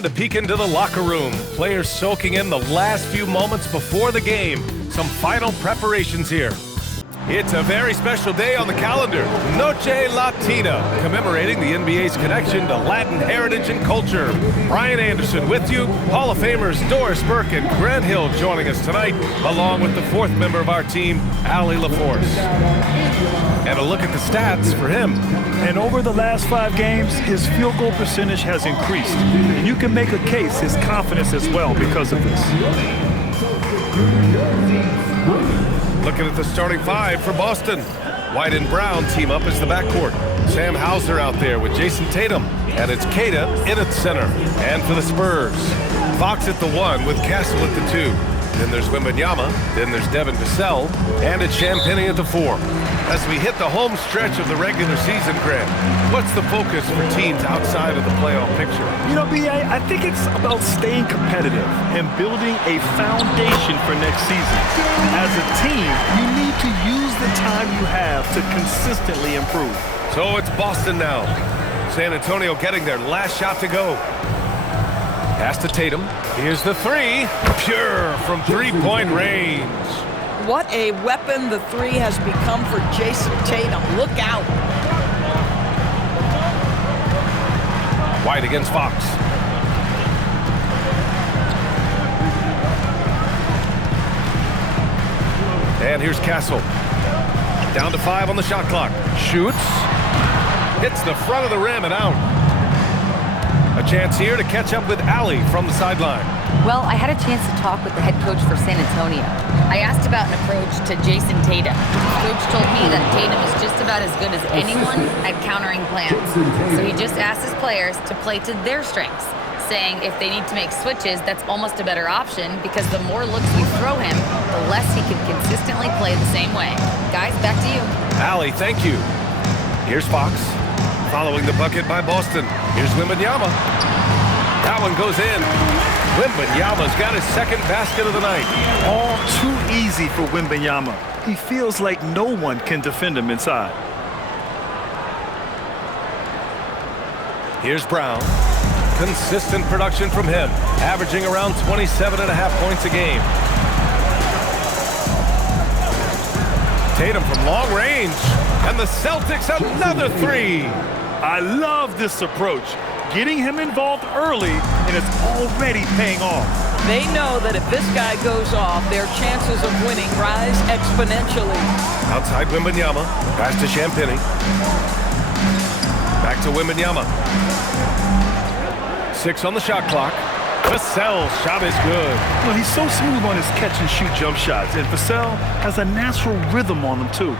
And a peek into the locker room. Players soaking in the last few moments before the game. Some final preparations here. It's a very special day on the calendar, Noche Latina, commemorating the NBA's connection to Latin heritage and culture. Brian Anderson with you, Hall of Famers Doris Burke and Grant Hill joining us tonight, along with the fourth member of our team, Allie LaForce. And a look at the stats for him. And over the last 5 games, his field goal percentage has increased. And you can make a case, his confidence as well, because of this. Looking at the starting 5 for Boston. White and Brown team up as the backcourt. Sam Hauser out there with Jason Tatum. And it's Keita in at center. And for the Spurs, Fox at the 1 with Castle at the 2. Then there's Wembanyama. Then there's Devin Vassell. And it's Champagnie at the 4. As we hit the home stretch of the regular season, Grant, what's the focus for teams outside of the playoff picture? You know, B.A., I think it's about staying competitive and building a foundation for next season. As a team, you need to use the time you have to consistently improve. So it's Boston now. San Antonio getting their last shot to go. Pass to Tatum. Here's the 3. Pure from three-point range. What a weapon the 3 has become for Jason Tatum. Look out. White against Fox. And here's Castle. Down to 5 on the shot clock. Shoots. Hits the front of the rim and out. A chance here to catch up with Allie from the sideline. Well, I had a chance to talk with the head coach for San Antonio. I asked about an approach to Jason Tatum. Coach told me that Tatum is just about as good as anyone at countering plans. So he just asked his players to play to their strengths, saying if they need to make switches, that's almost a better option because the more looks we throw him, the less he can consistently play the same way. Guys, back to you. Allie, thank you. Here's Fox. Following the bucket by Boston. Here's Wembanyama. That one goes in. Wembanyama's got his second basket of the night. All too easy for Wembanyama. He feels like no one can defend him inside. Here's Brown. Consistent production from him, averaging around 27.5 points a game. Tatum from long range. And the Celtics another 3. I love this approach. Getting him involved early, and it's already paying off. They know that if this guy goes off, their chances of winning rise exponentially. Outside Wembanyama, pass to Champagnie. Back to Wembanyama. 6 on the shot clock. Vassell's shot is good. Well, he's so smooth on his catch-and-shoot jump shots, and Vassell has a natural rhythm on them, too.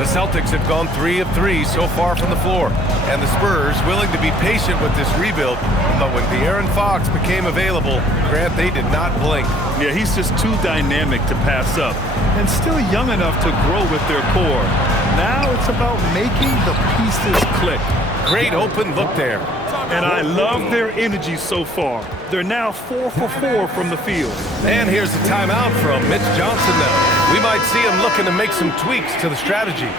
The Celtics have gone 3 of 3 so far from the floor, and the Spurs willing to be patient with this rebuild, but when De'Aaron Fox became available, Grant, they did not blink. Yeah, he's just too dynamic to pass up, and still young enough to grow with their core. Now it's about making the pieces click. Great open look there. And I love their energy so far. They're now 4 for 4 from the field. And here's the timeout from Mitch Johnson now. We might see him looking to make some tweaks to the strategy.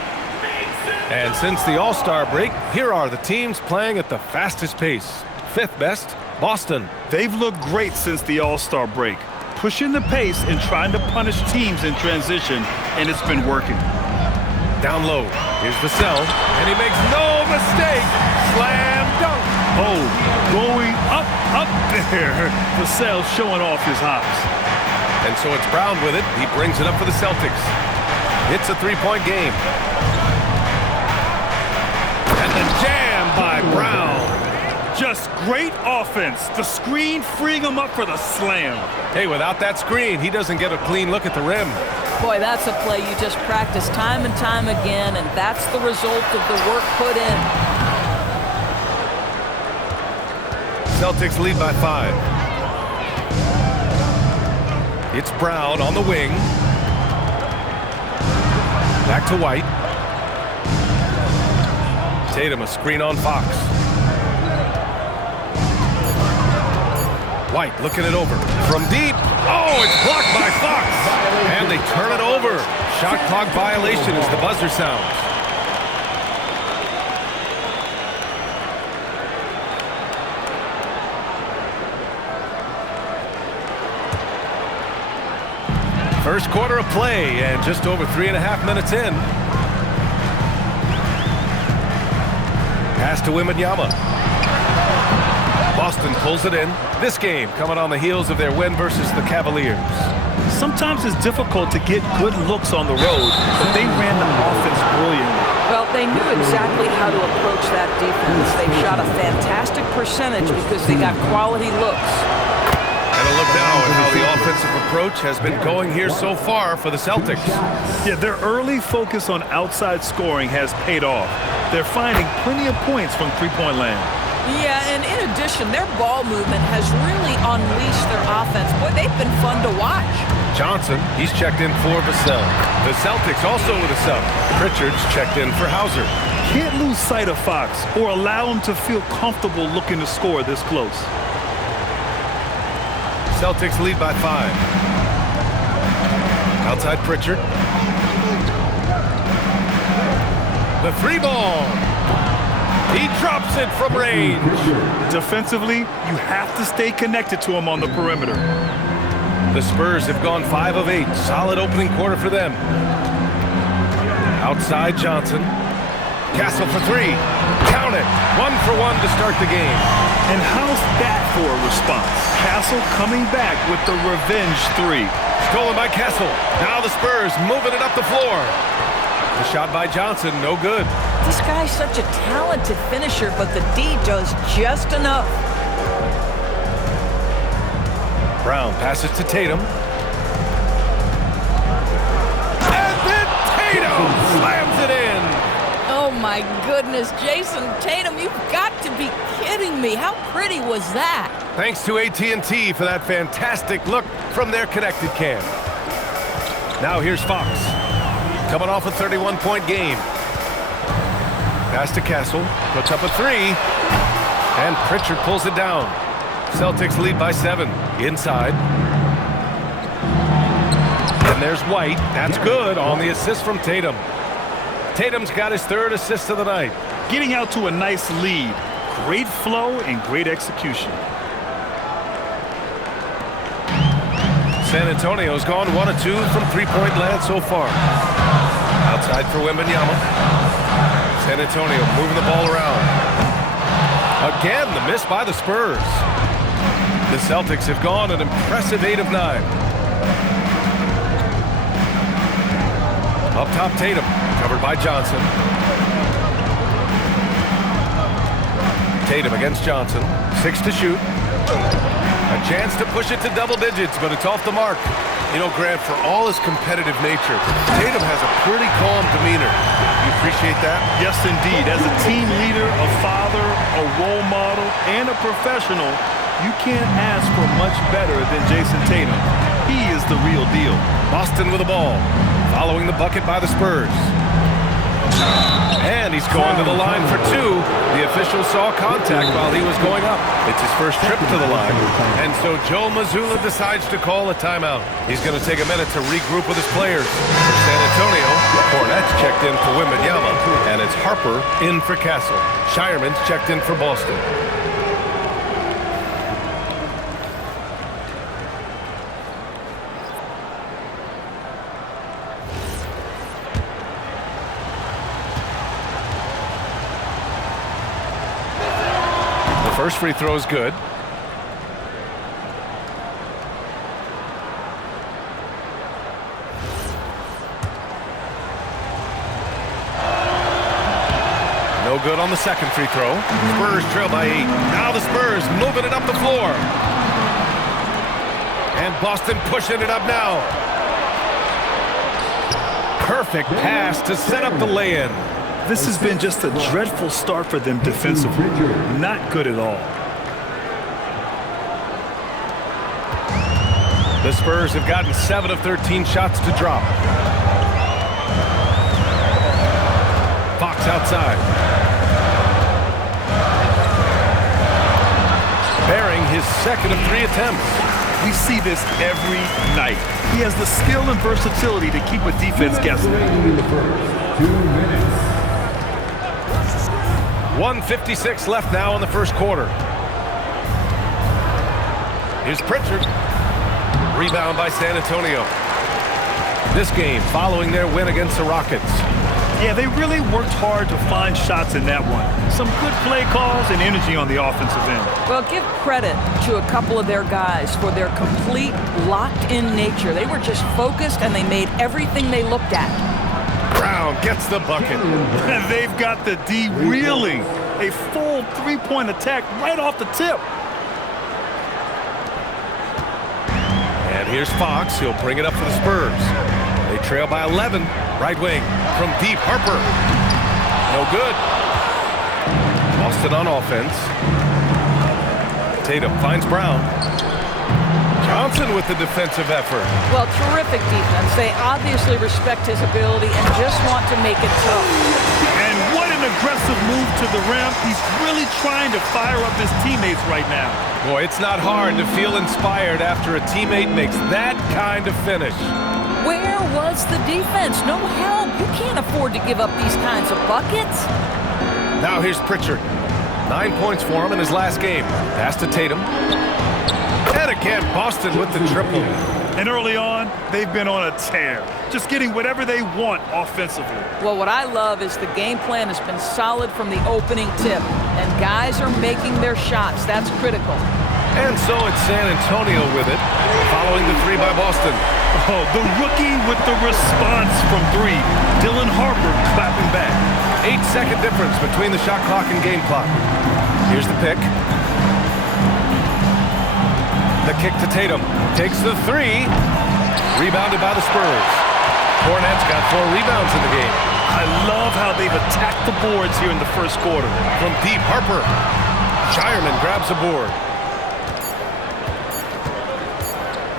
And since the All-Star break, here are the teams playing at the fastest pace. 5th best, Boston. They've looked great since the All-Star break, pushing the pace and trying to punish teams in transition, and it's been working. Down low, here's Vassell, and he makes no mistake. Slam dunk. Oh, going up there. Vassell showing off his hops. And so it's Brown with it. He brings it up for the Celtics. It's a 3-point game. And the jam by Brown. Just great offense. The screen freeing him up for the slam. Hey, without that screen, he doesn't get a clean look at the rim. Boy, that's a play you just practice time and time again, and that's the result of the work put in. Celtics lead by 5. It's Brown on the wing. Back to White. Tatum a screen on Fox. White looking it over. From deep. Oh, it's blocked by Fox. And they turn it over. Shot clock violation as the buzzer sounds. First quarter of play and just over 3.5 minutes in. Pass to Wembanyama. Boston pulls it in. This game coming on the heels of their win versus the Cavaliers. Sometimes it's difficult to get good looks on the road, but they ran the offense brilliantly. Well, they knew exactly how to approach that defense. They shot a fantastic percentage because they got quality looks. And a look now at how the offensive approach has been going here so far for the Celtics. Yeah, their early focus on outside scoring has paid off. They're finding plenty of points from three-point land. Yeah, and in addition, their ball movement has really unleashed their offense. Boy, they've been fun to watch. Johnson, he's checked in for Vassell. The Celtics also with a sub. Pritchard's checked in for Hauser. Can't lose sight of Fox or allow him to feel comfortable looking to score this close. Celtics lead by 5. Outside Pritchard. The 3 ball. He drops it from range. Defensively, you have to stay connected to him on the perimeter. The Spurs have gone 5 of 8. Solid opening quarter for them. Outside Johnson. Castle for 3. Count it. 1 for 1 to start the game. And how's that for a response? Castle coming back with the revenge 3. Stolen by Castle. Now the Spurs moving it up the floor. The shot by Johnson, no good. This guy's such a talented finisher, but the D does just enough. Brown passes to Tatum. And then Tatum slams it in. Oh my goodness, Jason Tatum, you've got to be kidding me. How pretty was that? Thanks to AT&T for that fantastic look from their connected cam. Now here's Fox. Coming off a 31-point game. Pass to Castle. Puts up a 3. And Pritchard pulls it down. Celtics lead by 7. Inside. And there's White. That's good on the assist from Tatum. Tatum's got his 3rd assist of the night. Getting out to a nice lead. Great flow and great execution. San Antonio's gone 1 of 2 from 3-point land so far. Outside for Wembanyama. San Antonio moving the ball around. Again, the miss by the Spurs. The Celtics have gone an impressive 8 of 9. Up top, Tatum, covered by Johnson. Tatum against Johnson. 6 to shoot. A chance to push it to double digits, but it's off the mark. You know, Grant, for all his competitive nature, Tatum has a pretty calm demeanor. You appreciate that? Yes, indeed. As a team leader, a father, a role model, and a professional, you can't ask for much better than Jason Tatum. He is the real deal. Boston with the ball, following the bucket by the Spurs. And he's going to the line for 2. The official saw contact while he was going up. It's his first trip to the line. And so Joe Mazzulla decides to call a timeout. He's going to take a minute to regroup with his players. For San Antonio, Cornett's checked in for Wembanyama, and it's Harper in for Castle. Shireman's checked in for Boston. First free throw is good. No good on the second free throw. Spurs trail by 8. Now the Spurs moving it up the floor. And Boston pushing it up now. Perfect pass to set up the lay-in. This has been just a dreadful start for them defensively. Not good at all. The Spurs have gotten 7 of 13 shots to drop. Fox outside. Bearing his 2nd of 3 attempts. We see this every night. He has the skill and versatility to keep a defense guessing. 2 minutes. 1:56 left now in the first quarter. Here's Pritchard. Rebound by San Antonio. this game following their win against the Rockets. Yeah, they really worked hard to find shots in that one. Some good play calls and energy on the offensive end. Well, give credit to a couple of their guys for their complete locked-in nature. They were just focused, and they made everything they looked at. Brown gets the bucket. They've got the D reeling. A full three-point attack right off the tip. And here's Fox. He'll bring it up for the Spurs. They trail by 11. Right wing from deep. Harper. No good. Boston on offense. Tatum finds Brown. Johnson with the defensive effort. Well, terrific defense. They obviously respect his ability and just want to make it tough. And what an aggressive move to the rim. He's really trying to fire up his teammates right now. Boy, it's not hard to feel inspired after a teammate makes that kind of finish. Where was the defense? No help. You can't afford to give up these kinds of buckets. Now here's Pritchard. 9 points for him in his last game. Pass to Tatum. And again, Boston with the triple. And early on, they've been on a tear. Just getting whatever they want offensively. Well, what I love is the game plan has been solid from the opening tip. And guys are making their shots. That's critical. And so it's San Antonio with it, following the three by Boston. Oh, the rookie with the response from three. Dylan Harper clapping back. 8-second difference between the shot clock and game clock. Here's the pick. The kick to Tatum. Takes the three. Rebounded by the Spurs. Cornette's got 4 rebounds in the game. I love how they've attacked the boards here in the first quarter. From deep, Harper. Shireman grabs a board.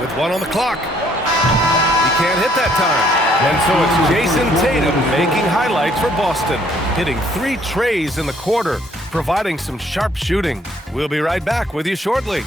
With 1 on the clock. He can't hit that time. And so it's Jason Tatum making highlights for Boston, hitting 3 trays in the quarter, providing some sharp shooting. We'll be right back with you shortly.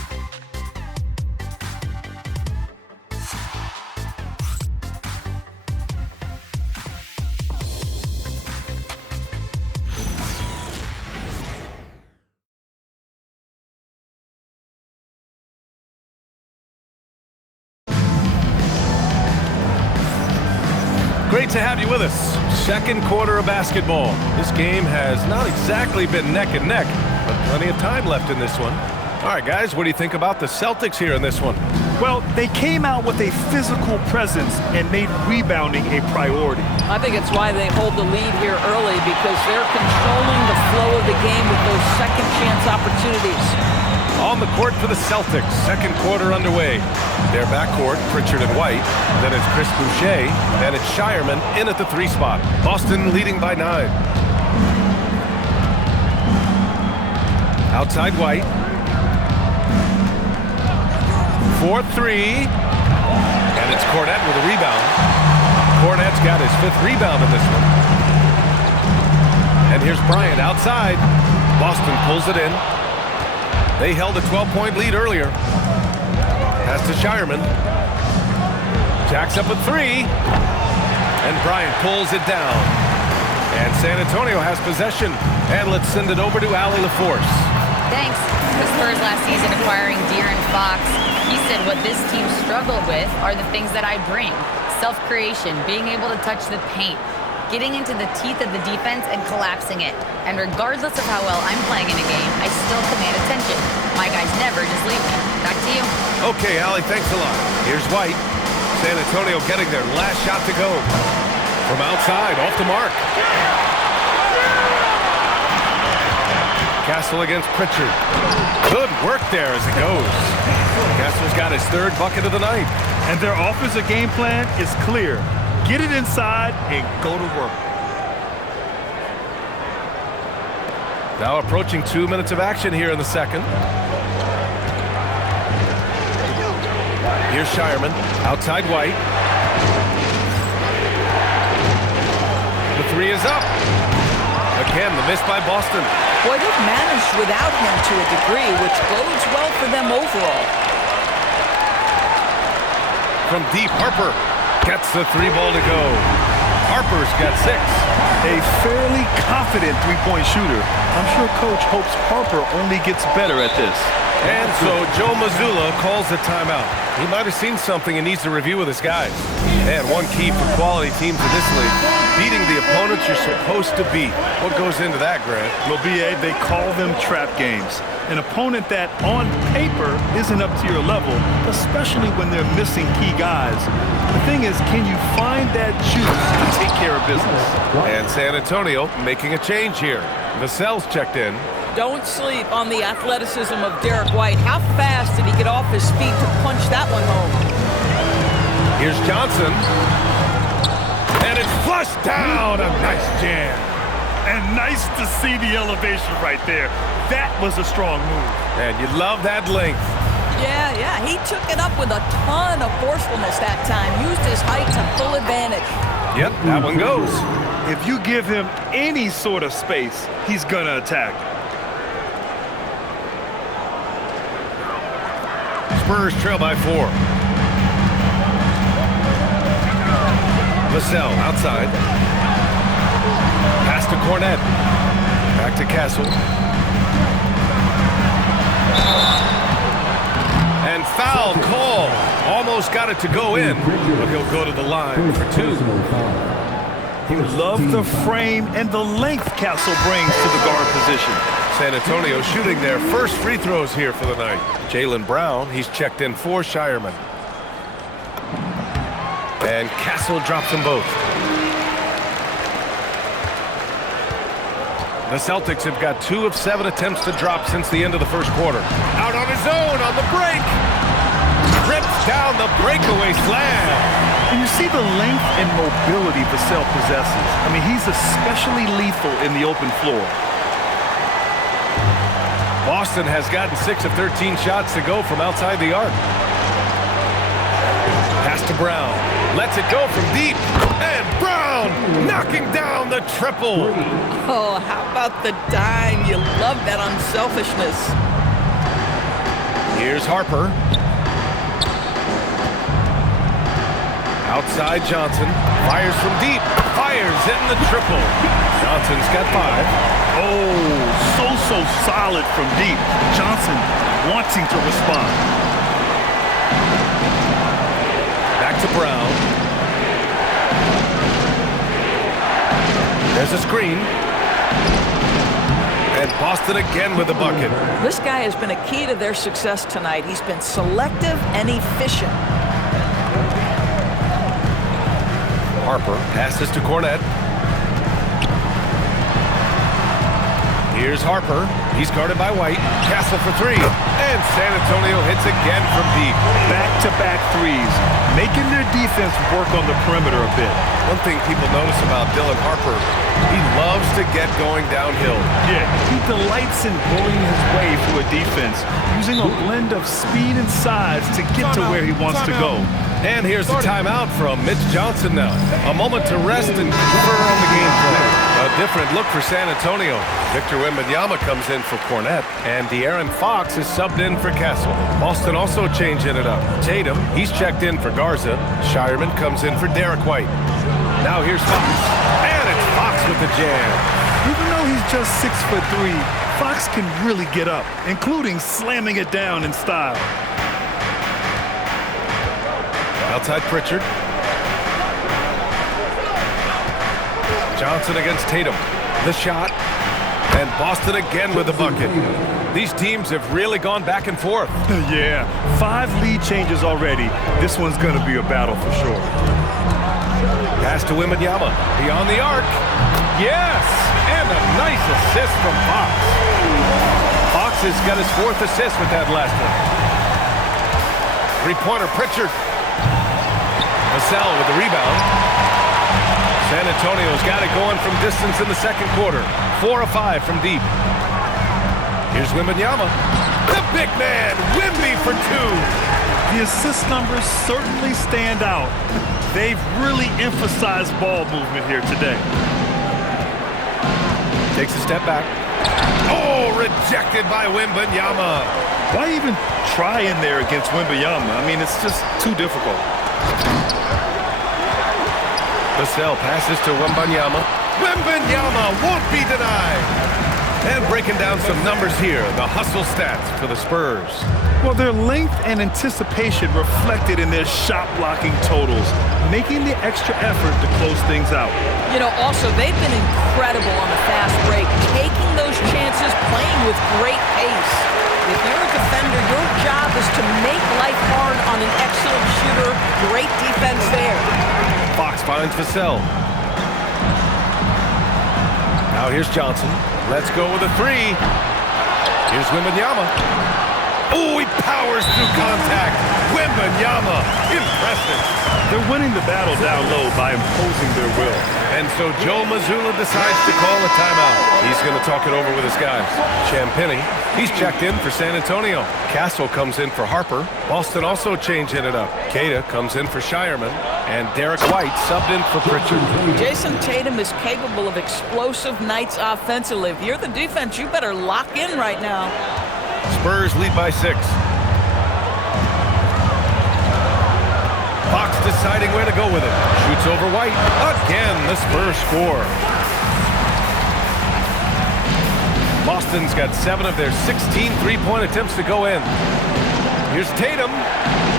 Great to have you with us. Second quarter of basketball. This game has not exactly been neck and neck, but plenty of time left in this one. All right, guys, what do you think about the Celtics here in this one? Well, they came out with a physical presence and made rebounding a priority. I think it's why they hold the lead here early, because they're controlling the flow of the game with those second chance opportunities. On the court for the Celtics, second quarter underway. Their backcourt, Pritchard and White. Then it's Chris Boucher, and it's Shireman in at the 3 spot. Boston leading by 9. Outside White. 4-3. And it's Cornette with a rebound. Cornette's got his 5th rebound in this one. And here's Bryant outside. Boston pulls it in. They held a 12-point lead earlier. Pass to Shireman. Jacks up a 3. And Bryant pulls it down. And San Antonio has possession. And let's send it over to Allie LaForce. Thanks. The Spurs last season acquiring De'Aaron Fox. He said what this team struggled with are the things that I bring. Self-creation, being able to touch the paint, getting into the teeth of the defense and collapsing it. And regardless of how well I'm playing in a game, I still command attention. My guys never just leave me. Back to you. Okay, Allie, thanks a lot. Here's White. San Antonio getting their last shot to go. From outside, off the mark. Castle against Pritchard. Good work there as it goes. Castle's got his 3rd bucket of the night. And their offensive game plan is clear. Get it inside and go to work. Now approaching 2 minutes of action here in the second. Here's Shireman. Outside White. The 3 is up. Again, the miss by Boston. Boy, they've managed without him to a degree, which bodes well for them overall. From deep, Harper gets the 3 ball to go. Harper's got 6. A fairly confident three-point shooter. I'm sure Coach hopes Harper only gets better at this. And so Joe Mazzulla calls the timeout. He might have seen something and needs to review with his guys. And one key for quality teams in this league, beating the opponents you're supposed to beat. What goes into that, Grant? Well, BA, they call them trap games. An opponent that, on paper, isn't up to your level, especially when they're missing key guys. The thing is, can you find that juice to take care of business? And San Antonio making a change here. Vassell's checked in. Don't sleep on the athleticism of Derek White. How fast did he get off his feet to punch that one home? Here's Johnson. And it's flushed down. A nice jam. And nice to see the elevation right there. That was a strong move. And you love that length. Yeah, he took it up with a ton of forcefulness that time. Used his height to full advantage. Yep, that one goes. If you give him any sort of space, he's gonna attack. Spurs trail by 4. Vassell outside. Pass to Cornette. Back to Castle. And foul call. Almost got it to go in, but he'll go to the line for 2. You love the frame and the length Castle brings to the guard position. San Antonio shooting their first free throws here for the night. Jaylen Brown, he's checked in for Shireman. And Castle drops them both. The Celtics have got 2 of 7 attempts to drop since the end of the first quarter. Out on his own on the break. Rips down the breakaway slam. And you see the length and mobility Vassell possesses. I mean, he's especially lethal in the open floor. Boston has gotten 6 of 13 shots to go from outside the arc. Pass to Brown. Lets it go from deep. And Brown knocking down the triple. Oh, how about the dime? You love that unselfishness. Here's Harper. Outside Johnson. Fires from deep. Fires in the triple. Johnson's got 5. Oh, so solid from deep. Johnson wanting to respond. Back to Brown. There's a screen. And Boston again with the bucket. This guy has been a key to their success tonight. He's been selective and efficient. Harper passes to Cornette. Here's Harper. He's guarded by White. Castle for 3. And San Antonio hits again from deep. Back-to-back threes, making their defense work on the perimeter a bit. One thing people notice about Dylan Harper, he loves to get going downhill. Yeah, he delights in bullying his way through a defense, using a blend of speed and size to get to where he wants to go. And here's the timeout from Mitch Johnson now. A moment to rest and confer on the game plan. A different look for San Antonio. Victor Wembanyama comes in for Cornette, and De'Aaron Fox is subbed in for Castle. Boston also changing it up. Tatum, he's checked in for Garza. Shireman comes in for Derek White. Now here's Fox, and it's Fox with the jam. Even though he's just 6'3", Fox can really get up, including slamming it down in style. Outside Pritchard. Johnson against Tatum. The shot. And Boston again with the bucket. These teams have really gone back and forth. Yeah, 5 lead changes already. This one's going to be a battle for sure. Pass to Wembanyama. Beyond the arc. Yes! And a nice assist from Fox. Fox has got his 4th assist with that last one. 3-pointer Pritchard. Vassell with the rebound. San Antonio's got it going from distance in the second quarter. 4 of 5 from deep. Here's Wembanyama. The big man, Wemby for 2. The assist numbers certainly stand out. They've really emphasized ball movement here today. Takes a step back. Oh, rejected by Wembanyama. Why even try in there against Wembanyama? I mean, it's just too difficult. Vassell passes to Wembanyama. Wembanyama won't be denied. And breaking down some numbers here, the hustle stats for the Spurs. Well, their length and anticipation reflected in their shot blocking totals, making the extra effort to close things out. You know, also, they've been incredible on the fast break, taking those chances, playing with great pace. If you're a defender, your job is to make life hard on an excellent shooter. Great defense there. Fox finds Vassell. Now here's Johnson. Let's go with a three. Here's Wembanyama. Oh, he powers through contact. Wembanyama, impressive. They're winning the battle down low by imposing their will. And so Joe Mazzulla decides to call a timeout. He's going to talk it over with his guys. Champagnie, he's checked in for San Antonio. Castle comes in for Harper. Boston also changing it up. Queta comes in for Shireman. And Derek White subbed in for Pritchard. Jason Tatum is capable of explosive nights offensively. If you're the defense, you better lock in right now. Spurs lead by 6. Fox deciding where to go with it. Shoots over White. Again, the Spurs score. Boston's got 7 of their 16 three-point attempts to go in. Here's Tatum.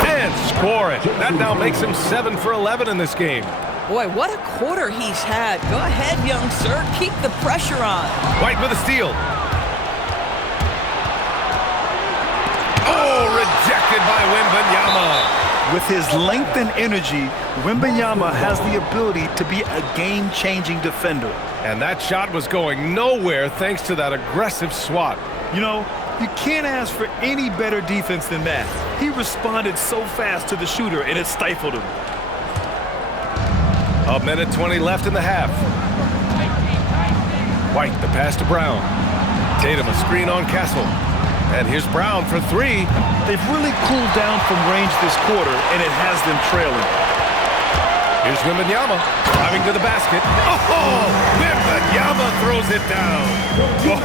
And score it. That now makes him 7 for 11 in this game. Boy, what a quarter he's had. Go ahead, young sir. Keep the pressure on. White with a steal. Oh, rejected by Wembanyama. With his length and energy, Wembanyama has the ability to be a game-changing defender. And that shot was going nowhere thanks to that aggressive swat. You know, you can't ask for any better defense than that. He responded so fast to the shooter, and it stifled him. A minute 20 left in the half. White, the pass to Brown. Tatum, a screen on Castle. And here's Brown for 3. They've really cooled down from range this quarter, and it has them trailing. Here's Wembanyama driving to the basket. Oh, Wembanyama throws it down.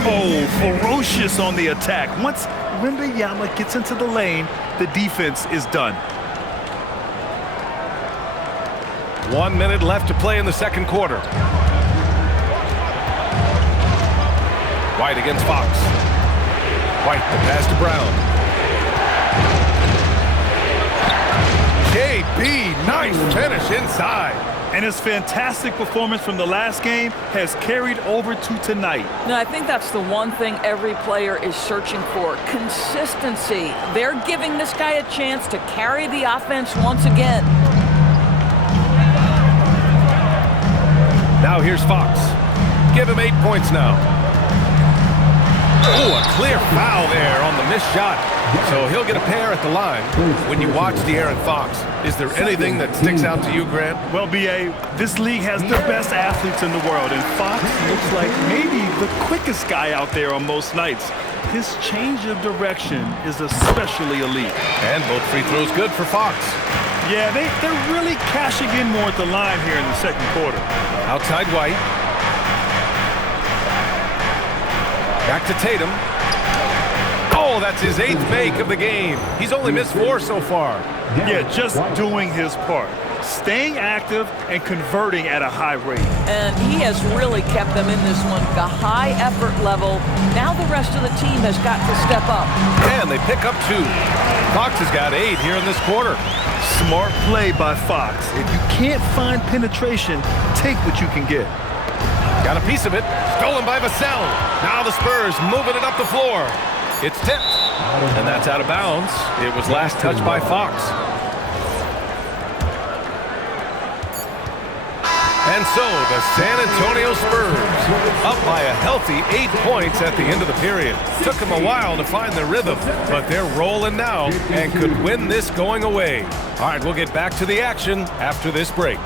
Oh, ferocious on the attack. Once Wembanyama gets into the lane, the defense is done. 1 minute left to play in the second quarter. White against Fox. White, the pass to Brown. KB, nice finish inside. And his fantastic performance from the last game has carried over to tonight. No, I think that's the one thing every player is searching for. Consistency. They're giving this guy a chance to carry the offense once again. Now here's Fox. Give him 8 points now. Oh, a clear foul there on the missed shot. So he'll get a pair at the line. When you watch De'Aaron Fox, is there anything that sticks out to you, Grant? Well, B.A., this league has the best athletes in the world, and Fox looks like maybe the quickest guy out there on most nights. His change of direction is especially elite. And both free throws good for Fox. Yeah, they're really cashing in more at the line here in the second quarter. Outside White. Back to Tatum. Oh, that's his 8th make of the game. He's only missed 4 so far. Yeah, just doing his part. Staying active and converting at a high rate. And he has really kept them in this one. The high effort level. Now the rest of the team has got to step up. And they pick up 2. Fox has got 8 here in this quarter. Smart play by Fox. If you can't find penetration, take what you can get. Got a piece of it. Stolen by Vassell. Now the Spurs moving it up the floor. It's tipped. And that's out of bounds. It was last touched by Fox. And so the San Antonio Spurs up by a healthy 8 points at the end of the period. Took them a while to find their rhythm, but they're rolling now and could win this going away. All right, we'll get back to the action after this break.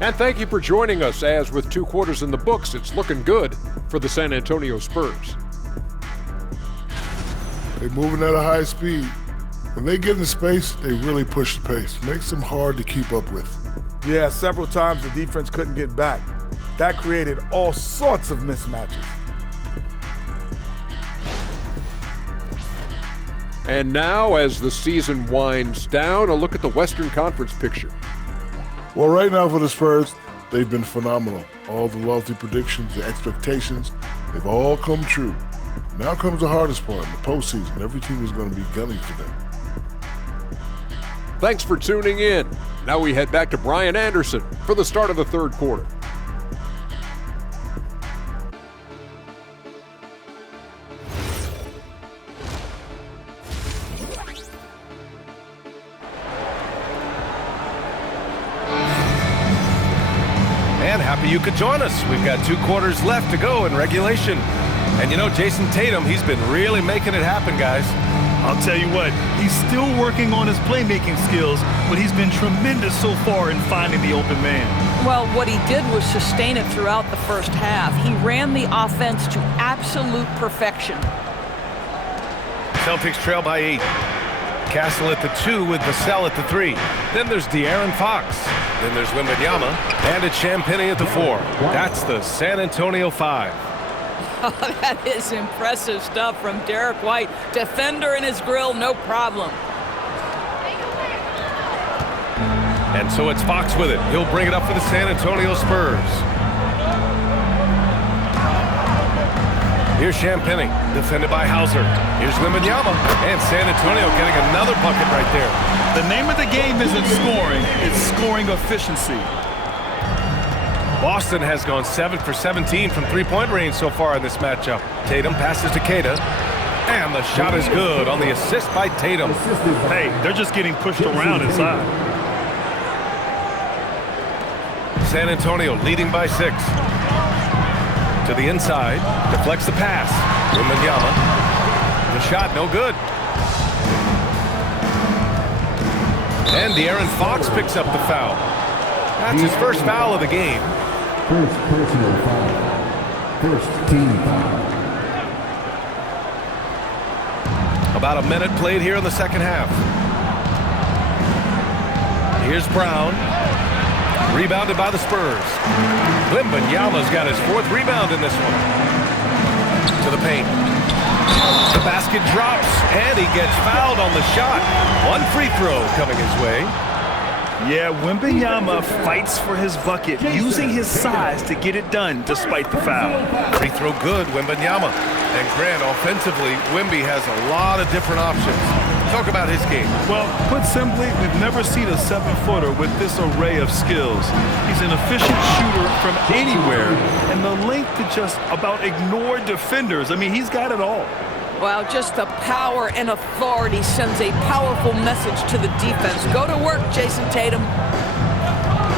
And thank you for joining us, as with 2 quarters in the books, it's looking good for the San Antonio Spurs. They're moving at a high speed. When they get in space, they really push the pace. Makes them hard to keep up with. Yeah, several times the defense couldn't get back. That created all sorts of mismatches. And now, as the season winds down, a look at the Western Conference picture. Well, right now for the Spurs, they've been phenomenal. All the lofty predictions, the expectations, they've all come true. Now comes the hardest part, the postseason. Every team is going to be gunning for them. Thanks for tuning in. Now we head back to Brian Anderson for the start of the third quarter. And happy you could join us. We've got 2 quarters left to go in regulation. And you know, Jason Tatum, he's been really making it happen, guys. I'll tell you what, he's still working on his playmaking skills, but he's been tremendous so far in finding the open man. Well, what he did was sustain it throughout the first half. He ran the offense to absolute perfection. Celtics trail by 8. Castle at the 2 with Vassell at the 3. Then there's De'Aaron Fox. Then there's Wembanyama. And it's Champagnie at the 4. That's the San Antonio 5. Oh, that is impressive stuff from Derek White. Defender in his grill, no problem. And so it's Fox with it. He'll bring it up for the San Antonio Spurs. Here's Champagnie, defended by Hauser. Here's Wembanyama, and San Antonio getting another bucket right there. The name of the game isn't scoring, it's scoring efficiency. Boston has gone 7 for 17 from three-point range so far in this matchup. Tatum passes to Keita, and the shot is good on the assist by Tatum. Hey, they're just getting pushed around inside. San Antonio leading by 6. To the inside, deflects the pass. Wembanyama, the shot no good. And De'Aaron Fox picks up the foul. That's his first foul of the game. First personal foul. First team foul. About a minute played here in the second half. Here's Brown. Rebounded by the Spurs. Wembanyama's got his 4th rebound in this one. To the paint. The basket drops, and he gets fouled on the shot. 1 free throw coming his way. Yeah, Wembanyama fights for his bucket, using his size to get it done despite the foul. Free throw good, Wembanyama. And Grant, offensively, Wemby has a lot of different options. Talk about his game. Well, put simply, we've never seen a 7-footer with this array of skills. He's an efficient shooter from anywhere, and the length to just about ignore defenders. I mean, he's got it all. Wow, just the power and authority sends a powerful message to the defense. Go to work, Jason Tatum.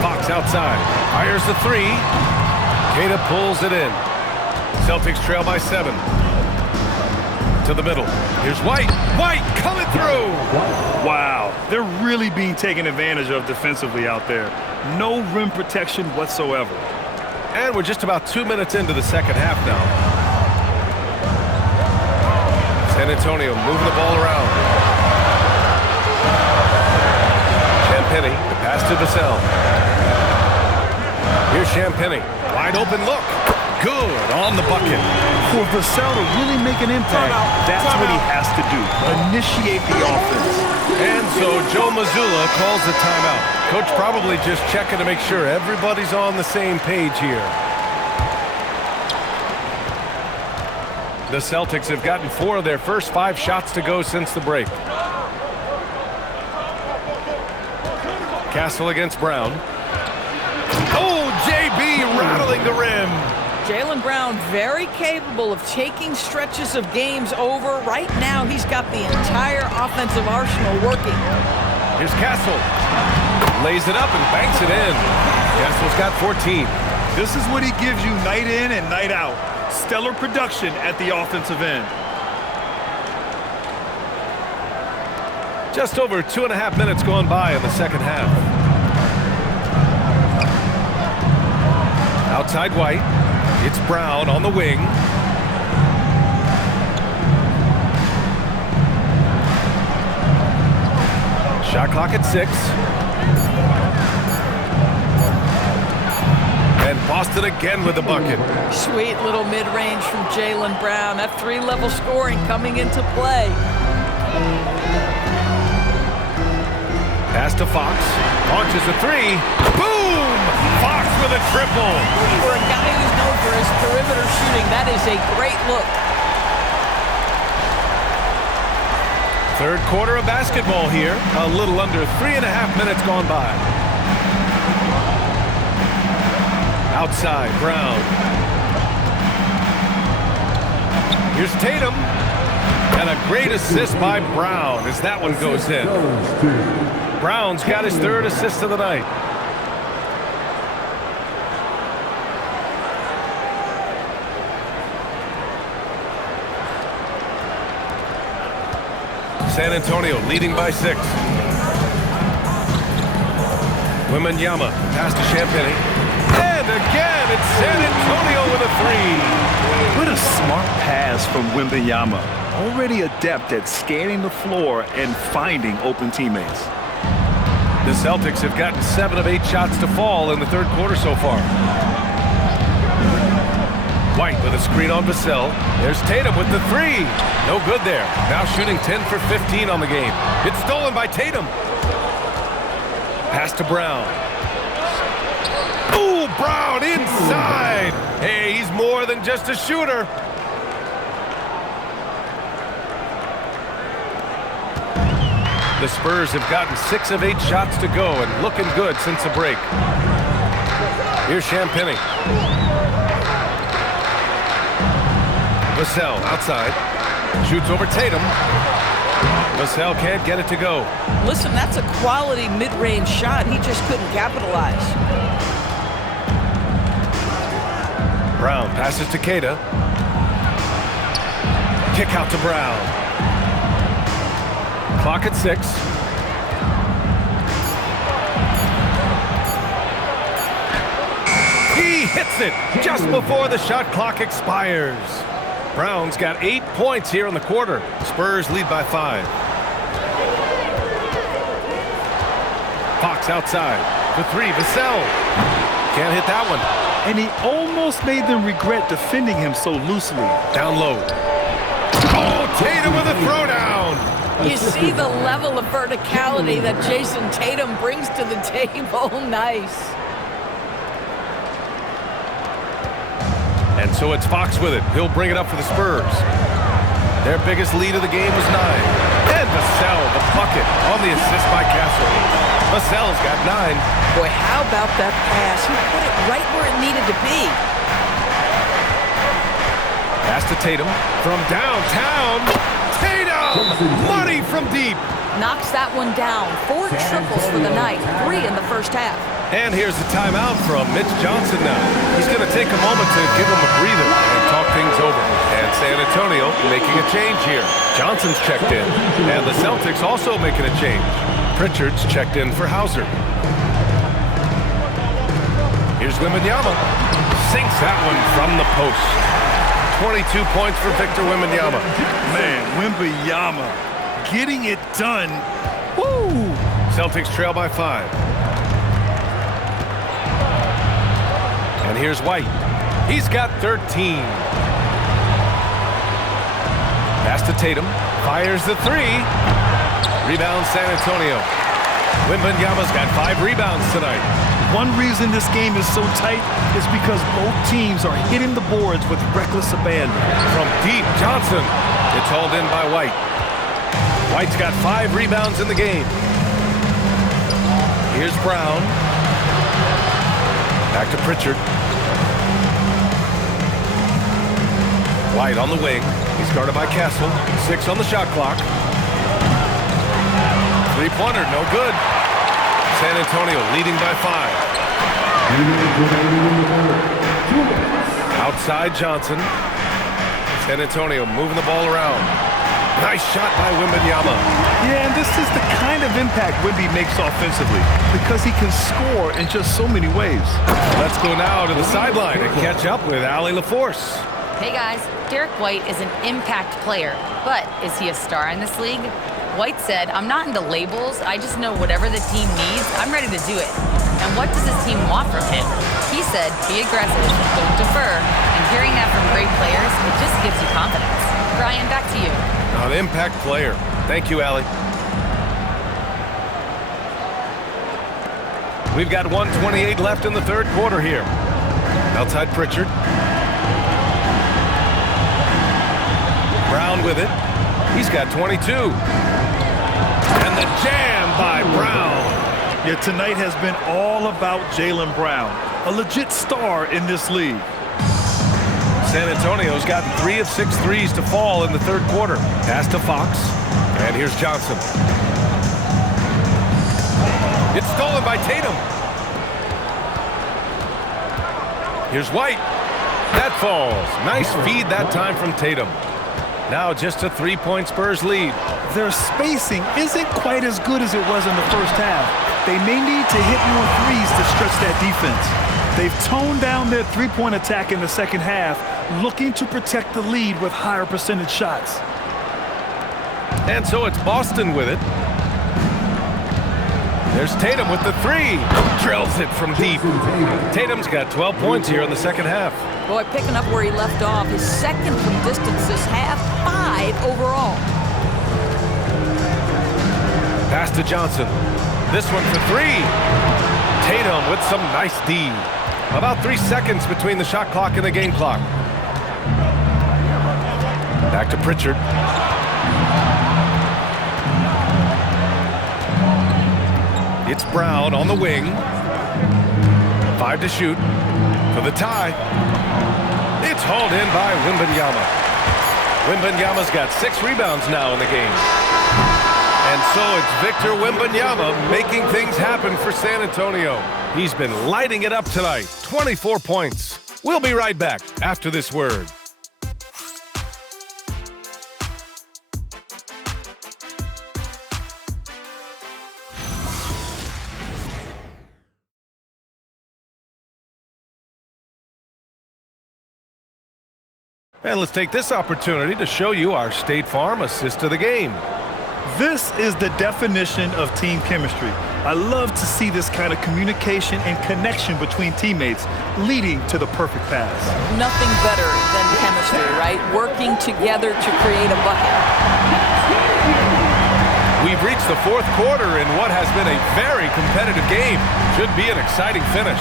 Fox outside. Fires the 3. Keita pulls it in. Celtics trail by 7. To the middle. Here's White. White coming through. Wow, they're really being taken advantage of defensively out there. No rim protection whatsoever. And we're just about 2 minutes into the second half now. San Antonio moving the ball around. Champagnie, the pass to Vassell. Here's Champagnie. Wide open look. Good on the bucket. For Vassell to really make an impact, that's what he has to do. Initiate the offense. And so Joe Mazzulla calls the timeout. Coach probably just checking to make sure everybody's on the same page here. The Celtics have gotten 4 of their first 5 shots to go since the break. Castle against Brown. Oh, JB rattling the rim. Jaylen Brown very capable of taking stretches of games over. Right now, he's got the entire offensive arsenal working. Here's Castle. Lays it up and banks it in. Castle's got 14. This is what he gives you night in and night out. Stellar production at the offensive end. Just over 2.5 minutes gone by in the second half. Outside White. It's Brown on the wing. Shot clock at 6. And Boston again with the bucket. Sweet little mid-range from Jaylen Brown. That 3-level scoring coming into play. Pass to Fox. Launches a three. Boom! Fox with a triple. For a guy who's known for his perimeter shooting, that is a great look. Third quarter of basketball here. A little under 3.5 minutes gone by. Outside, Brown. Here's Tatum. And a great assist by Brown as that one goes in. Brown's got his third assist of the night. San Antonio leading by 6. Wembanyama pass to Champagnie. And again, it's San Antonio with a three. What a smart pass from Wembanyama. Already adept at scanning the floor and finding open teammates. The Celtics have gotten 7 of 8 shots to fall in the third quarter so far. White with a screen on Vassell. There's Tatum with the three. No good there. Now shooting 10 for 15 on the game. It's stolen by Tatum. Pass to Brown. Ooh, Brown inside. Hey, he's more than just a shooter. The Spurs have gotten 6 of 8 shots to go and looking good since the break. Here's Champagnie. Vassell outside. Shoots over Tatum. Vassell can't get it to go. Listen, that's a quality mid-range shot. He just couldn't capitalize. Brown passes to Keita. Kick out to Brown. Clock at 6. He hits it just before the shot clock expires. Brown's got 8 points here in the quarter. Spurs lead by 5. Fox outside. For 3, Vassell. Can't hit that one. And he almost made them regret defending him so loosely. Down low. Oh, Tatum with a throwdown. You see the level of verticality that Jason Tatum brings to the table. Nice. And so it's Fox with it. He'll bring it up for the Spurs. Their biggest lead of the game was 9. And Vassell, the bucket, on the assist by Castle. Vassell's got 9. Boy, how about that pass? He put it right where it needed to be. Pass to Tatum from downtown. Tatum! Money from deep. Knocks that one down. 4 triples for the night. 3 in the first half. And here's the timeout from Mitch Johnson now. He's going to take a moment to give him a breather and talk things over. And San Antonio making a change here. Johnson's checked in. And the Celtics also making a change. Pritchard's checked in for Hauser. Here's Wembanyama. Sinks that one from the post. 22 points for Victor Wembanyama. Man, Wembanyama getting it done. Woo! Celtics trail by 5. And here's White. He's got 13. Pass to Tatum. Fires the 3. Rebound San Antonio. Wembanyama's got 5 rebounds tonight. One reason this game is so tight is because both teams are hitting the boards with reckless abandon. From deep, Johnson. It's hauled in by White. White's got 5 rebounds in the game. Here's Brown. Back to Pritchard. White on the wing. He's guarded by Castle. 6 on the shot clock. 3-pointer, no good. San Antonio leading by 5. Outside Johnson. San Antonio moving the ball around. Nice shot by Wembanyama. Yeah, and this is the kind of impact Wemby makes offensively because he can score in just so many ways. Let's go now to the sideline and catch up with Allie LaForce. Hey guys, Derek White is an impact player, but is he a star in this league? White said, "I'm not into labels, I just know whatever the team needs, I'm ready to do it. And what does his team want from him?" He said, "Be aggressive, don't defer." And hearing that from great players, it just gives you confidence. Brian, back to you. An impact player. Thank you, Allie. We've got 1:28 left in the third quarter here. Outside Pritchard. Brown with it. He's got 22. And the jam by Brown. Yeah, tonight has been all about Jaylen Brown, a legit star in this league. San Antonio's gotten 3 of 6 threes to fall in the third quarter. Pass to Fox. And here's Johnson. It's stolen by Tatum. Here's White. That falls. Nice feed that time from Tatum. Now just a 3-point Spurs lead. Their spacing isn't quite as good as it was in the first half. They may need to hit more threes to stretch that defense. They've toned down their three-point attack in the second half, looking to protect the lead with higher percentage shots. And so it's Boston with it. There's Tatum with the three. Drills it from deep. Tatum's got 12 points here in the second half. Boy, picking up where he left off. His second from distance this half, 5 overall. Pass to Johnson. This one for 3. Tatum with some nice D. About 3 seconds between the shot clock and the game clock. Back to Pritchard. It's Brown on the wing. 5 to shoot for the tie. It's hauled in by Wembanyama. Wembanyama's got 6 rebounds now in the game. And so it's Victor Wembanyama making things happen for San Antonio. He's been lighting it up tonight. 24 points. We'll be right back after this word. And let's take this opportunity to show you our State Farm assist of the game. This is the definition of team chemistry. I love to see this kind of communication and connection between teammates leading to the perfect pass. Nothing better than chemistry, right? Working together to create a bucket. We've reached the fourth quarter in what has been a very competitive game. Should be an exciting finish.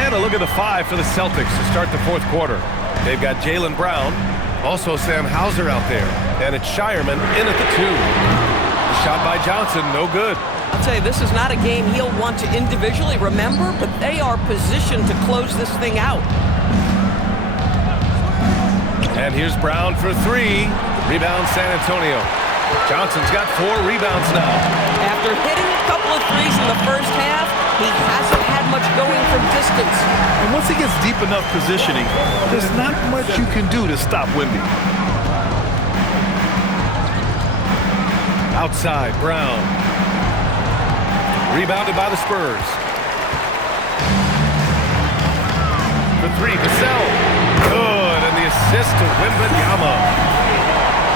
And a look at the 5 for the Celtics to start the fourth quarter. They've got Jaylen Brown, also Sam Hauser out there, and it's Shireman in at the 2. The shot by Johnson, no good. I'll tell you, this is not a game he'll want to individually remember, but they are positioned to close this thing out. And here's Brown for 3. Rebound San Antonio. Johnson's got 4 rebounds now. After hitting a couple of threes in the first half, he hasn't had much going from distance. And once he gets deep enough positioning, there's not much you can do to stop Wemby. Outside, Brown. Rebounded by the Spurs. For 3, Vassell. Good, and the assist to Wembanyama.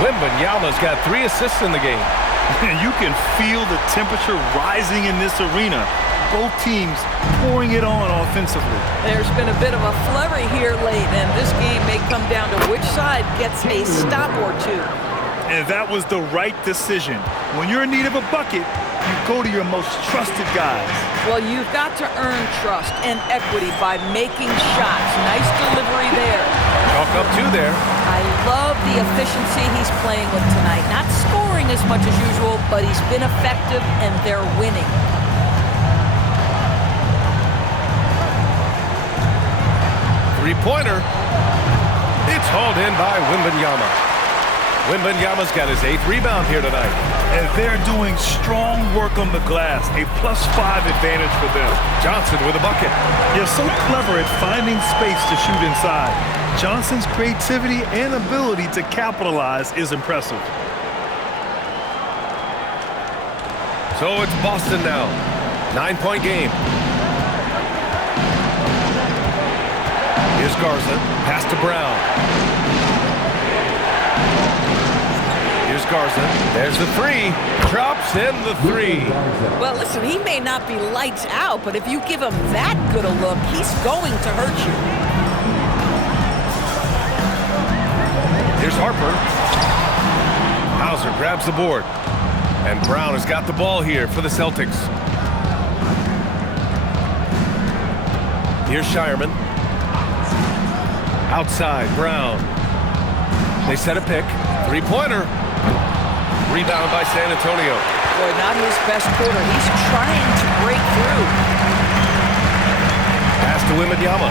Wembanyama's got 3 assists in the game. And you can feel the temperature rising in this arena. Both teams pouring it on offensively. There's been a bit of a flurry here late, and this game may come down to which side gets a stop or 2. And that was the right decision. When you're in need of a bucket, you go to your most trusted guys. Well, you've got to earn trust and equity by making shots. Nice delivery there. Chalk up 2 there. I love the efficiency he's playing with tonight. Not scoring as much as usual, but he's been effective, and they're winning. Three-pointer. It's hauled in by Wembanyama. Wembanyama's got his 8th rebound here tonight. And they're doing strong work on the glass. A +5 advantage for them. Johnson with a bucket. You're so clever at finding space to shoot inside. Johnson's creativity and ability to capitalize is impressive. So it's Boston now. 9-point game. Here's Garza. Pass to Brown. Here's Garza. There's the 3. Drops in the 3. Well, listen, he may not be lights out, but if you give him that good a look, he's going to hurt you. Here's Harper. Hauser grabs the board. And Brown has got the ball here for the Celtics. Here's Shireman. Outside, Brown. They set a pick. Three-pointer. Rebound by San Antonio. Boy, not his best quarter. He's trying to break through. Pass to Wembanyama.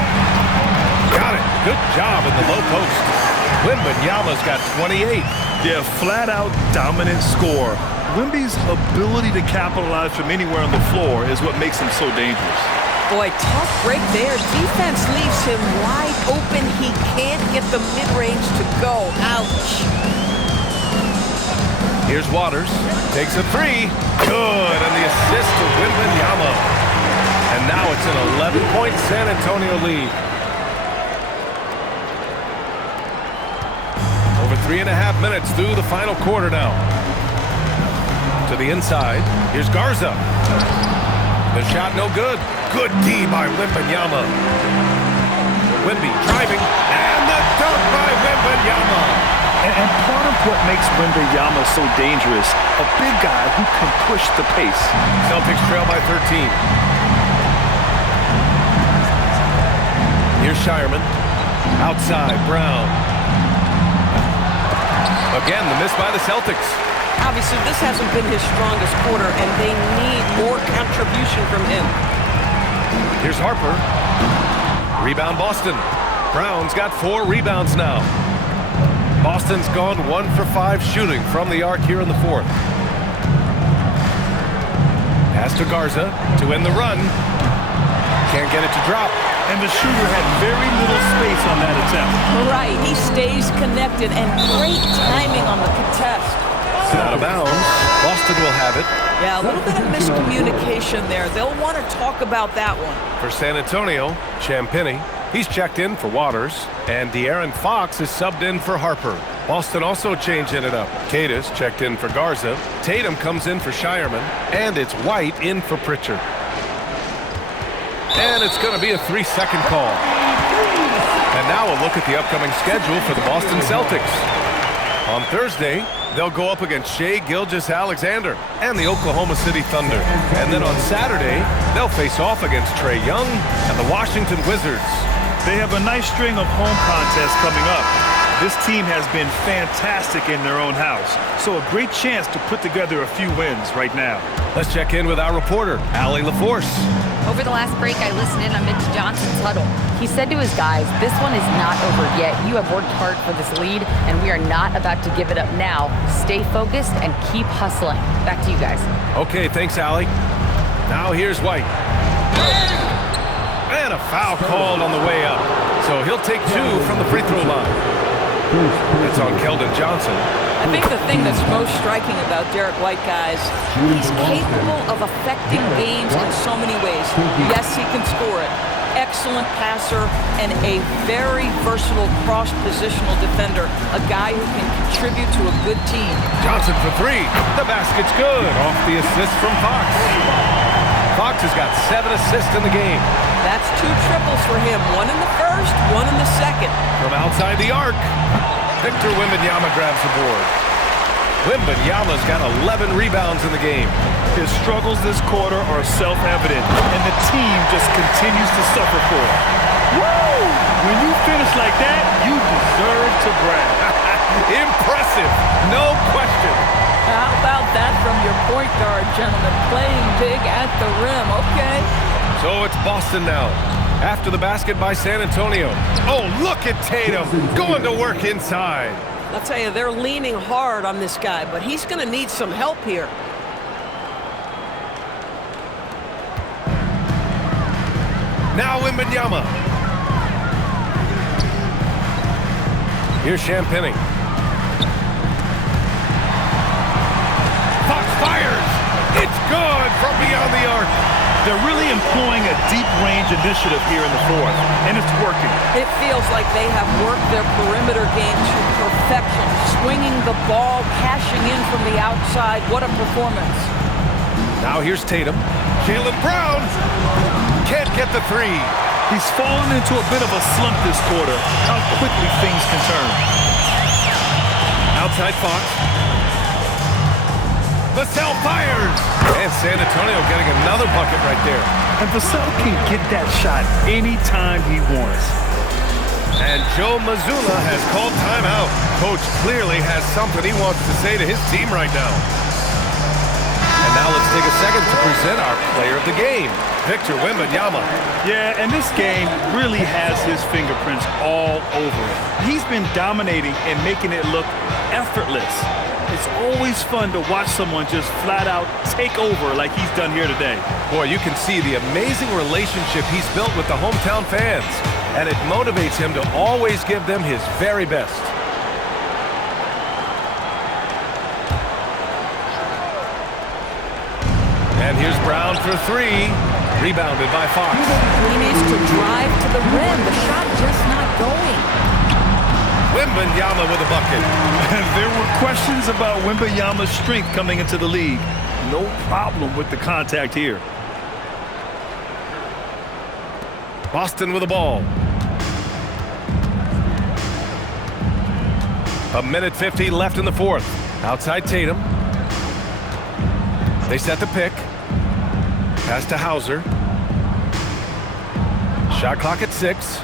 Got it. Good job in the low post. Wembanyama's got 28. Yeah, flat-out dominant score. Wemby's ability to capitalize from anywhere on the floor is what makes him so dangerous. Boy, tough break there. Defense leaves him wide open. He can't get the mid-range to go. Ouch. Here's Waters. Takes a three. Good. And the assist to Wembanyama. And now it's an 11-point San Antonio lead. Over 3.5 minutes through the final quarter now. To the inside. Here's Garza. The shot no good. Good D by Wembanyama. Wemby driving. And the dunk by Wembanyama. And part of what makes Wembanyama so dangerous, a big guy who can push the pace. Celtics trail by 13. Here's Shireman. Outside, Brown. Again, the miss by the Celtics. Obviously, this hasn't been his strongest quarter, and they need more contribution from him. Here's Harper. Rebound Boston. Brown's got 4 rebounds now. Boston's gone 1 for 5 shooting from the arc here in the fourth. Pass to Garza to end the run. Can't get it to drop. And the shooter had very little space on that attempt. Right, he stays connected, and great timing on the contest. Out of bounds. Boston will have it. Yeah, a little bit of miscommunication there. They'll want to talk about that one. For San Antonio, Champagnie. He's checked in for Waters. And De'Aaron Fox is subbed in for Harper. Boston also changing it up. Cadis checked in for Garza. Tatum comes in for Shireman. And it's White in for Pritchard. And it's going to be a 3-second call. And now we'll look at the upcoming schedule for the Boston Celtics. On Thursday, they'll go up against Shai Gilgeous-Alexander and the Oklahoma City Thunder. And then on Saturday, they'll face off against Trae Young and the Washington Wizards. They have a nice string of home contests coming up. This team has been fantastic in their own house, so a great chance to put together a few wins right now. Let's check in with our reporter, Allie LaForce. Over the last break, I listened in on Mitch Johnson's huddle. He said to his guys, this one is not over yet. You have worked hard for this lead, and we are not about to give it up now. Stay focused and keep hustling. Back to you guys. Okay, thanks, Allie. Now here's White. And a foul called on the way up. So he'll take 2 from the free throw line. That's on Keldon Johnson. I think the thing that's most striking about Derek White, guys, he's capable of affecting games in so many ways. Yes, he can score it. Excellent passer and a very versatile cross-positional defender. A guy who can contribute to a good team. Johnson for 3. The basket's good. Off the assist from Fox. Fox has got 7 assists in the game. That's 2 triples for him. 1 in the first, 1 in the second. From outside the arc, Victor Wembanyama grabs the board. Wembanyama's got 11 rebounds in the game. His struggles this quarter are self-evident, and the team just continues to suffer for it. Woo! When you finish like that, you deserve to brag. Impressive, no question. How about that from your point guard, gentlemen? Playing big at the rim, okay. So it's Boston now. After the basket by San Antonio. Oh, look at Tatum going to work inside. I'll tell you, they're leaning hard on this guy, but he's going to need some help here. Now Wembanyama. Here's Champagnie. Fox fires. It's good from beyond the arc. They're really employing a deep-range initiative here in the fourth, and it's working. It feels like they have worked their perimeter game to perfection, swinging the ball, cashing in from the outside. What a performance. Now here's Tatum. Jaylen Brown can't get the 3. He's fallen into a bit of a slump this quarter. How quickly things can turn. Outside Fox. Vassell fires! And San Antonio getting another bucket right there. And Vassell can get that shot anytime he wants. And Joe Mazzulla has called timeout. Coach clearly has something he wants to say to his team right now. And now let's take a second to present our player of the game, Victor Wembanyama. Yeah, and this game really has his fingerprints all over it. He's been dominating and making it look effortless. It's always fun to watch someone just flat out take over like he's done here today. Boy, you can see the amazing relationship he's built with the hometown fans, and it motivates him to always give them his very best. And here's Brown for three, rebounded by Fox. He needs to drive to the rim. The shot just not going. Wembanyama with a bucket. There were questions about Wembanyama's strength coming into the league. No problem with the contact here. Boston with the ball. A minute 50 left in the fourth. Outside Tatum. They set the pick. Pass to Hauser. Shot clock at 6.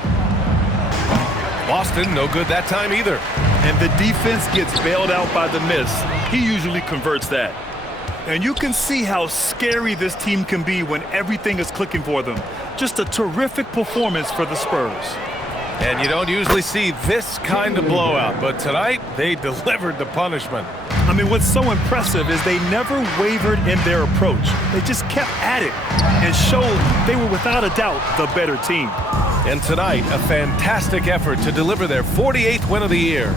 Boston, no good that time either. And the defense gets bailed out by the miss. He usually converts that. And you can see how scary this team can be when everything is clicking for them. Just a terrific performance for the Spurs. And you don't usually see this kind of blowout, but tonight they delivered the punishment. I mean, what's so impressive is they never wavered in their approach. They just kept at it and showed they were without a doubt the better team. And tonight, a fantastic effort to deliver their 48th win of the year.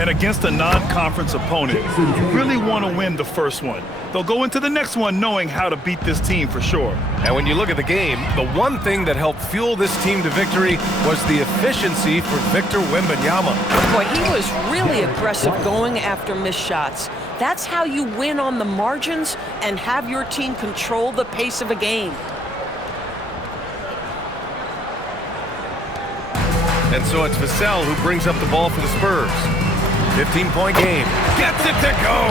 And against a non-conference opponent, you really want to win the first one. They'll go into the next one knowing how to beat this team for sure. And when you look at the game, the one thing that helped fuel this team to victory was the efficiency for Victor Wembanyama. Boy, he was really aggressive going after missed shots. That's how you win on the margins and have your team control the pace of a game. And so it's Vassell who brings up the ball for the Spurs. 15-point game. Gets it to go!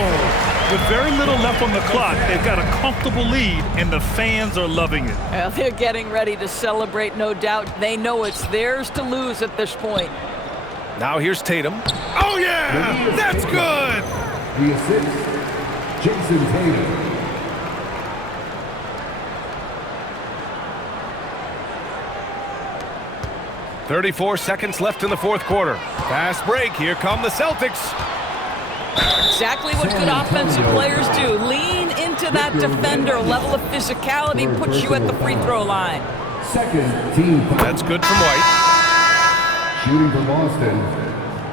With very little left on the clock, they've got a comfortable lead, and the fans are loving it. Well, they're getting ready to celebrate, no doubt. They know it's theirs to lose at this point. Now here's Tatum. Oh, yeah! That's good! The assist, Jason Tatum. 34 seconds left in the fourth quarter. Fast break. Here come the Celtics. Exactly what good offensive players do. Lean into that defender. Level of physicality puts you at the free throw line. Second team. That's good from White. Shooting for Boston,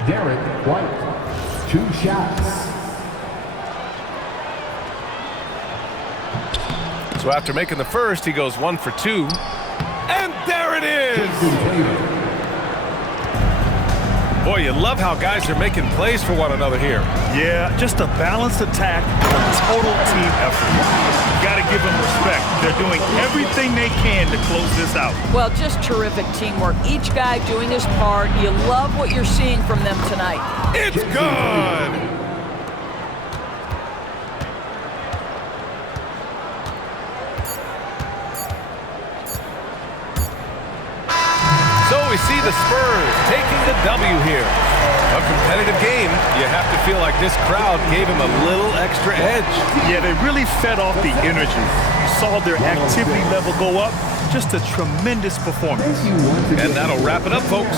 Derek White. 2 shots. So after making the first, he goes 1 for 2. And there it is! Boy, you love how guys are making plays for one another here. Yeah, just a balanced attack, a total team effort. You got to give them respect. They're doing everything they can to close this out. Well, just terrific teamwork. Each guy doing his part. You love what you're seeing from them tonight. It's good! So we see the Spurs taking the W here. A competitive game. You have to feel like this crowd gave him a little extra edge. Yeah, they really fed off the energy. You saw their activity level go up. Just a tremendous performance. And that'll wrap it up, folks.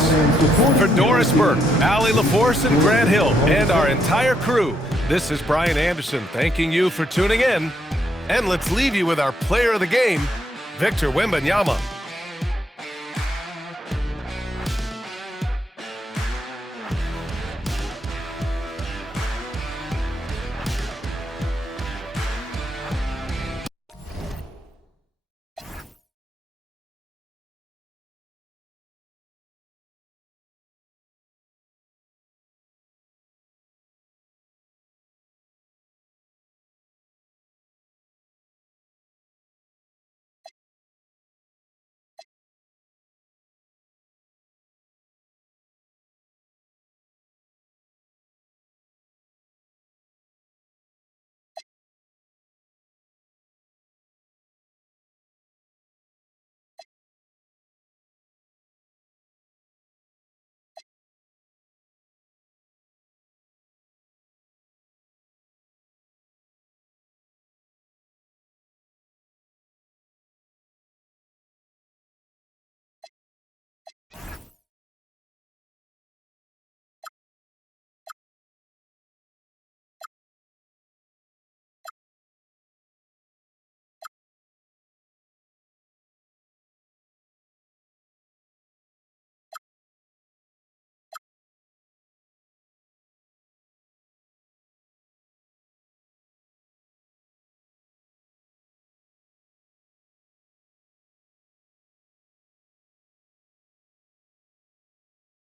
For Doris Burke, Allie LaForce, and Grant Hill, and our entire crew, this is Brian Anderson thanking you for tuning in. And let's leave you with our player of the game, Victor Wembanyama.